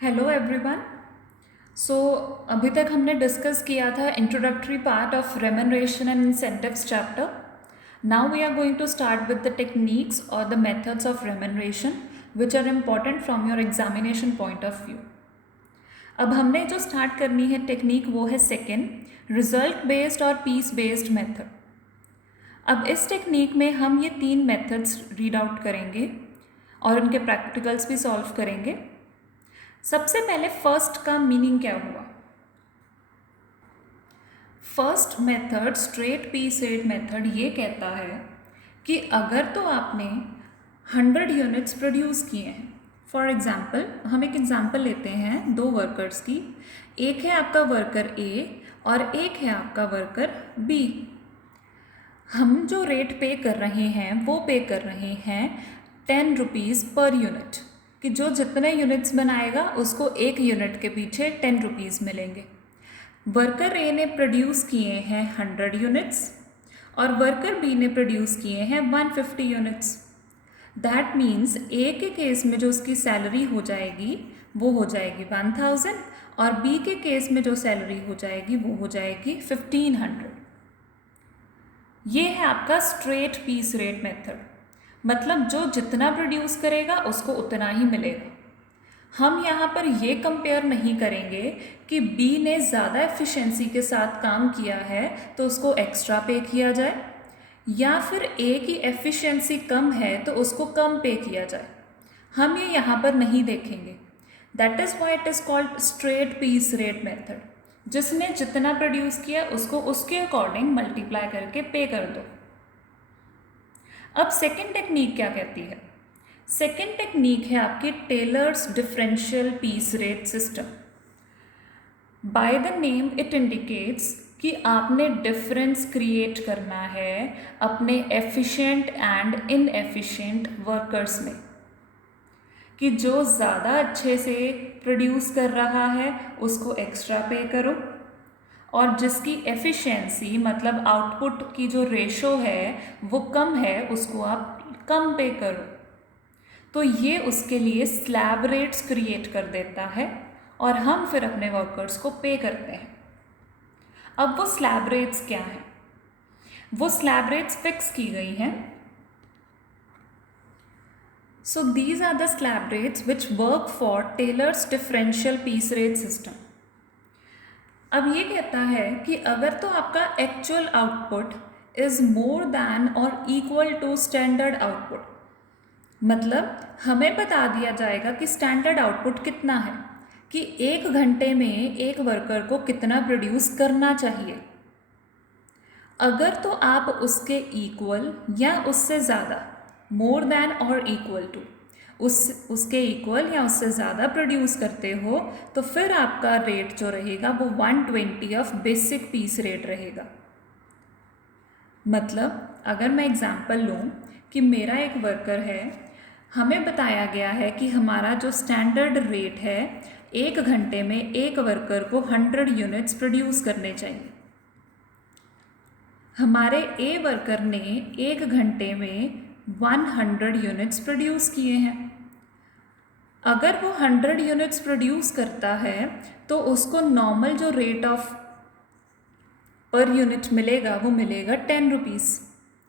Hello everyone. सो अभी तक हमने डिस्कस किया था introductory part of remuneration and incentives chapter. Now we are going to start with the techniques और the methods of remuneration which are important from your examination point of view. अब हमने जो start करनी है technique वो है second, result based और piece based method. अब इस टेक्निक में हम ये तीन मेथड्स रीड आउट करेंगे और उनके प्रैक्टिकल्स भी सॉल्व करेंगे। सबसे पहले फर्स्ट का मीनिंग क्या हुआ। First method straight piece rate method ये कहता है कि अगर तो आपने 100 यूनिट्स प्रोड्यूस किए हैं, फॉर एग्जांपल हम एक एग्जांपल लेते हैं दो वर्कर्स की, एक है आपका वर्कर ए और एक है आपका वर्कर बी। हम जो रेट पे कर रहे हैं वो पे कर रहे हैं 10 रुपीज़ पर यूनिट, कि जो जितने यूनिट्स बनाएगा उसको एक यूनिट के पीछे 10 रुपीज़ मिलेंगे। वर्कर ए ने प्रोड्यूस किए हैं 100 यूनिट्स और वर्कर बी ने प्रोड्यूस किए हैं 150 यूनिट्स। दैट मीन्स ए के केस में जो उसकी सैलरी हो जाएगी वो हो जाएगी 1000 और बी के केस में जो सैलरी हो जाएगी वो हो जाएगी 1500। ये है आपका स्ट्रेट पीस रेट मेथड, मतलब जो जितना प्रोड्यूस करेगा उसको उतना ही मिलेगा। हम यहाँ पर ये कंपेयर नहीं करेंगे कि बी ने ज़्यादा एफिशिएंसी के साथ काम किया है तो उसको एक्स्ट्रा पे किया जाए, या फिर ए की एफिशिएंसी कम है तो उसको कम पे किया जाए। हम ये यहाँ पर नहीं देखेंगे। That is why it is called straight piece rate method. जिसने जितना प्रोड्यूस किया उसको उसके अकॉर्डिंग मल्टीप्लाई करके पे कर दो। अब सेकेंड टेक्निक क्या कहती है। सेकेंड टेक्निक है आपकी Taylor's differential piece rate system. By the name it indicates कि आपने डिफरेंस क्रिएट करना है अपने एफिशिएंट एंड इनएफिशिएंट वर्कर्स में, कि जो ज़्यादा अच्छे से प्रोड्यूस कर रहा है उसको एक्स्ट्रा पे करो और जिसकी एफिशिएंसी मतलब आउटपुट की जो रेशो है वो कम है उसको आप कम पे करो। तो ये उसके लिए स्लैब रेट्स क्रिएट कर देता है और हम फिर अपने वर्कर्स को पे करते हैं। अब वो स्लैब रेट्स क्या हैं? वो स्लैब रेट्स फिक्स की गई हैं। So these are the slab rates which work for Taylor's differential piece rate system. अब ये कहता है कि अगर तो आपका actual output is more than और इक्वल टू स्टैंडर्ड आउटपुट, मतलब हमें बता दिया जाएगा कि स्टैंडर्ड आउटपुट कितना है, कि एक घंटे में एक वर्कर को कितना प्रोड्यूस करना चाहिए। अगर तो आप उसके इक्वल या उससे ज़्यादा, मोर देन और इक्वल टू, उसके इक्वल या उससे ज़्यादा प्रोड्यूस करते हो तो फिर आपका रेट जो रहेगा वो 120 ऑफ बेसिक पीस रेट रहेगा। मतलब अगर मैं एग्जांपल लूँ कि मेरा एक वर्कर है, हमें बताया गया है कि हमारा जो स्टैंडर्ड रेट है एक घंटे में एक वर्कर को 100 यूनिट्स प्रोड्यूस करने चाहिए। हमारे ए वर्कर ने एक घंटे में 100 यूनिट्स प्रोड्यूस किए हैं। अगर वो 100 यूनिट्स प्रोड्यूस करता है तो उसको नॉर्मल जो रेट ऑफ पर यूनिट मिलेगा वो मिलेगा 10 रुपीज़।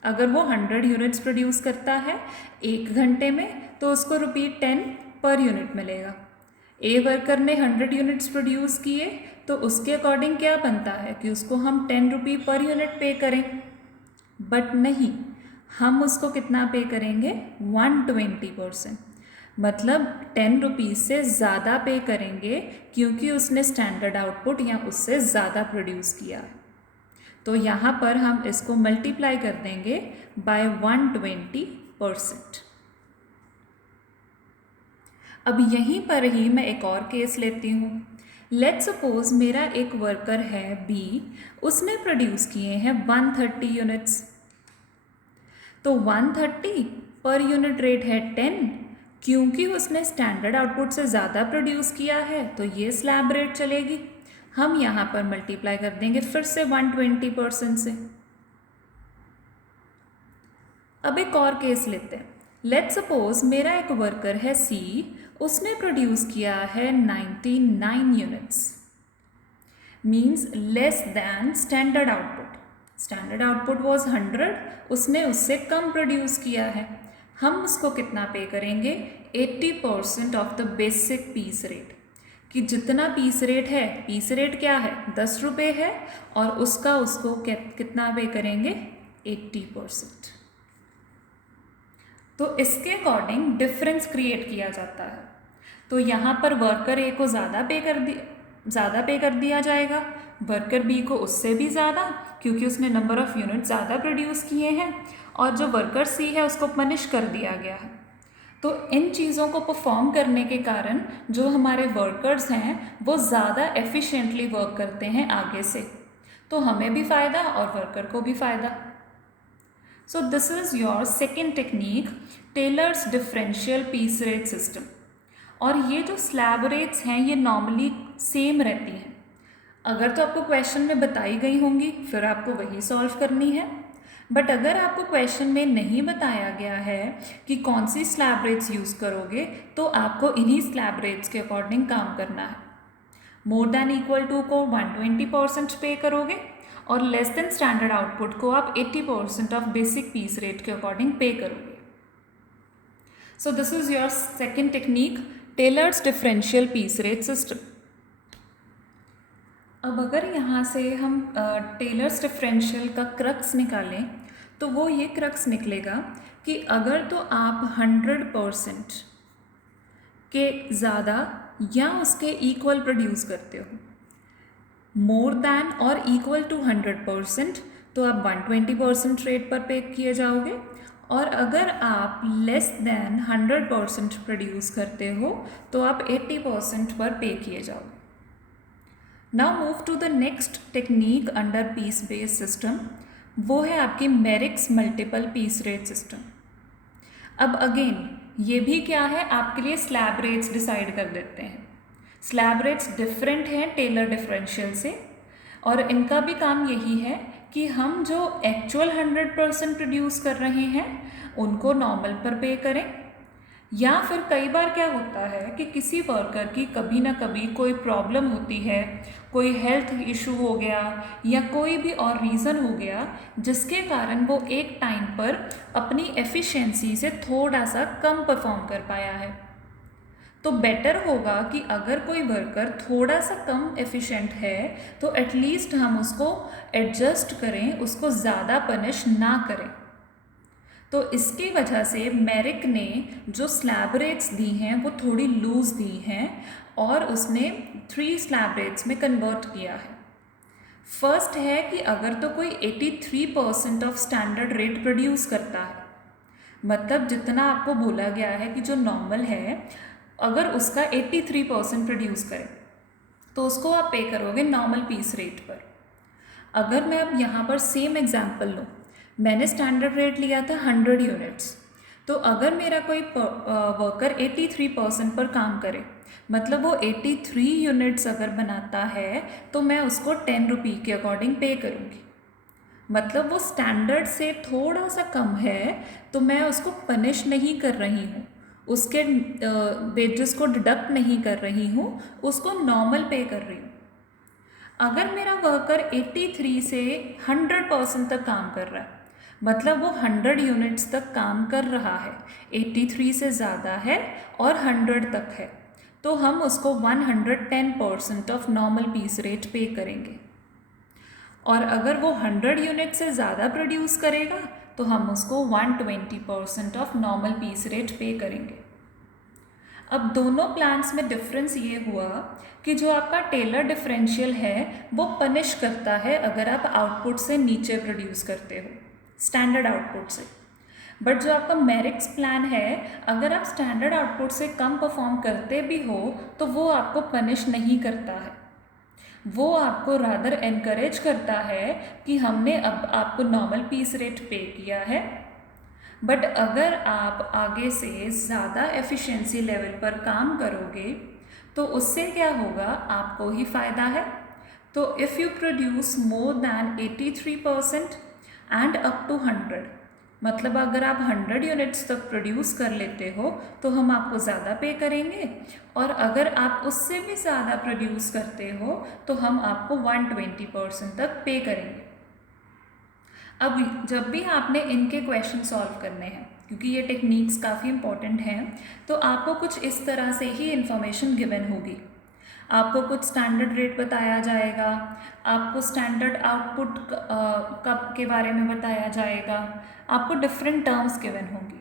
अगर वो 100 यूनिट्स प्रोड्यूस करता है एक घंटे में तो उसको ₹10 पर यूनिट मिलेगा। ए वर्कर ने 100 यूनिट्स प्रोड्यूस किए तो उसके अकॉर्डिंग क्या बनता है कि उसको हम 10 रुपये पर यूनिट पे करें, बट नहीं, हम उसको कितना पे करेंगे 120%, मतलब 10 रुपीज़ से ज़्यादा पे करेंगे क्योंकि उसने स्टैंडर्ड आउटपुट या उससे ज़्यादा प्रोड्यूस किया है। तो यहाँ पर हम इसको मल्टीप्लाई कर देंगे बाय 120%। अब यहीं पर ही मैं एक और केस लेती हूँ। लेट्स सपोज मेरा एक वर्कर है बी, उसने प्रोड्यूस किए हैं 130 यूनिट्स। तो 130 पर यूनिट रेट है 10, क्योंकि उसने स्टैंडर्ड आउटपुट से ज़्यादा प्रोड्यूस किया है तो ये स्लैब रेट चलेगी। हम यहाँ पर मल्टीप्लाई कर देंगे फिर से 120% से। अब एक और केस लेते हैं। लेट्स सपोज मेरा एक वर्कर है सी, उसने प्रोड्यूस किया है 99 units, means less than standard output. Standard output was 100, उसने उससे कम प्रोड्यूस किया है। हम उसको कितना पे करेंगे? 80% of the basic piece rate. कि जितना पीस रेट है, पीस रेट क्या है? 10 रुपये है, और उसको कितना पे करेंगे? 80%। तो इसके अकॉर्डिंग डिफरेंस क्रिएट किया जाता है। तो यहाँ पर वर्कर ए को ज़्यादा पे कर दिया जाएगा, वर्कर बी को उससे भी ज़्यादा, क्योंकि उसने नंबर ऑफ़ यूनिट ज़्यादा प्रोड्यूस किए हैं, और जो वर्कर सी है उसको पनिश कर दिया गया है। तो इन चीज़ों को परफॉर्म करने के कारण जो हमारे वर्कर्स हैं वो ज़्यादा एफिशिएंटली वर्क करते हैं आगे से, तो हमें भी फ़ायदा और वर्कर को भी फ़ायदा। So this is your second technique, Taylor's differential piece rate system. और ये जो स्लैब रेट्स हैं ये नॉर्मली सेम रहती हैं। अगर तो आपको क्वेश्चन में बताई गई होंगी फिर आपको वही सॉल्व करनी है, बट अगर आपको क्वेश्चन में नहीं बताया गया है कि कौन सी स्लैब रेट्स यूज़ करोगे, तो आपको इन्हीं स्लैब रेट्स के अकॉर्डिंग काम करना है। मोर देन इक्वल टू को 120% पे करोगे, और लेस देन स्टैंडर्ड आउटपुट को आप 80% ऑफ बेसिक पीस रेट के अकॉर्डिंग पे करोगे। So this is your second technique, Taylor's differential piece rate system. अब अगर यहाँ से हम टेलर्स डिफरेंशियल का क्रक्स निकालें तो वो ये क्रक्स निकलेगा कि अगर तो आप 100% के ज़्यादा या उसके इक्वल प्रोड्यूस करते हो, मोर दैन और इक्वल टू 100%, तो आप 120% रेट पर पे किए जाओगे, और अगर आप लेस दैन 100% प्रोड्यूस करते हो तो आप 80% पर पे किए जाओगे। Now move to the next technique under piece based system, वो है आपकी Merrick's multiple piece rate system. अब अगेन ये भी क्या है, आपके लिए स्लैब रेट्स डिसाइड कर देते हैं। स्लैब रेट्स डिफरेंट हैं टेलर डिफरेंशियल से, और इनका भी काम यही है कि हम जो एक्चुअल 100% प्रोड्यूस कर रहे हैं उनको नॉर्मल पर पे करें, या फिर कई बार क्या होता है कि किसी वर्कर की कभी ना कभी कोई प्रॉब्लम होती है, कोई हेल्थ इशू हो गया या कोई भी और रीज़न हो गया जिसके कारण वो एक टाइम पर अपनी एफिशिएंसी से थोड़ा सा कम परफॉर्म कर पाया है। तो बेटर होगा कि अगर कोई वर्कर थोड़ा सा कम एफिशिएंट है तो एटलीस्ट हम उसको एडजस्ट करें, उसको ज़्यादा पनिश ना करें। तो इसकी वजह से मेरिक ने जो स्लैब रेट्स दी हैं वो थोड़ी लूज़ दी हैं, और उसने 3 स्लैब रेट्स में कन्वर्ट किया है। फर्स्ट है कि अगर तो कोई 83% ऑफ स्टैंडर्ड रेट प्रोड्यूस करता है, मतलब जितना आपको बोला गया है कि जो नॉर्मल है, अगर उसका 83% प्रोड्यूस करे तो उसको आप पे करोगे नॉर्मल पीस रेट पर। अगर मैं अब यहाँ पर सेम एग्जांपल लूँ, मैंने स्टैंडर्ड रेट लिया था 100 यूनिट्स, तो अगर मेरा कोई वर्कर 83% पर काम करे, मतलब वो 83 यूनिट्स अगर बनाता है तो मैं उसको 10 रुपये के अकॉर्डिंग पे करूँगी। मतलब वो स्टैंडर्ड से थोड़ा सा कम है तो मैं उसको पनिश नहीं कर रही हूँ, उसके वेजेस को डिडक्ट नहीं कर रही हूँ, उसको नॉर्मल पे कर रही हूँ। अगर मेरा वर्कर 83 से 100% तक काम कर रहा है, मतलब वो 100 यूनिट्स तक काम कर रहा है, 83 से ज़्यादा है और 100 तक है, तो हम उसको 110% ऑफ नॉर्मल पीस रेट पे करेंगे। और अगर वो 100 यूनिट से ज़्यादा प्रोड्यूस करेगा तो हम उसको 120% ऑफ नॉर्मल पीस रेट पे करेंगे। अब दोनों प्लान्स में डिफरेंस ये हुआ कि जो आपका टेलर डिफरेंशियल है वो पनिश करता है अगर आप आउटपुट से नीचे प्रोड्यूस करते हो, स्टैंडर्ड आउटपुट से। बट जो आपका मेरिक्स प्लान है, अगर आप स्टैंडर्ड आउटपुट से कम परफॉर्म करते भी हो तो वो आपको पनिश नहीं करता है, वो आपको रादर एनकरेज करता है कि हमने अब आपको नॉर्मल पीस रेट पे किया है, बट अगर आप आगे से ज़्यादा एफिशिएंसी लेवल पर काम करोगे तो उससे क्या होगा, आपको ही फ़ायदा है। तो if you produce more than 83% and up to 100, मतलब अगर आप 100 यूनिट्स तक प्रोड्यूस कर लेते हो तो हम आपको ज़्यादा पे करेंगे, और अगर आप उससे भी ज़्यादा प्रोड्यूस करते हो तो हम आपको 120% तक पे करेंगे। अब जब भी आपने इनके क्वेश्चन सॉल्व करने हैं, क्योंकि ये टेक्निक्स काफ़ी इंपॉर्टेंट हैं, तो आपको कुछ इस तरह से ही इन्फॉर्मेशन गिवन होगी। आपको कुछ स्टैंडर्ड रेट बताया जाएगा, आपको स्टैंडर्ड आउटपुट कप के बारे में बताया जाएगा, आपको डिफरेंट टर्म्स गिवन होंगी।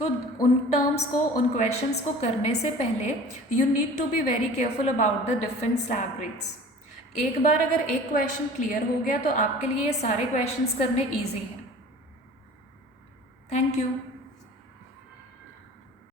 तो उन टर्म्स को, उन क्वेश्चंस को करने से पहले you need to be very careful about the different slab rates. एक बार अगर एक क्वेश्चन क्लियर हो गया तो आपके लिए ये सारे क्वेश्चंस करने ईजी हैं। Thank you.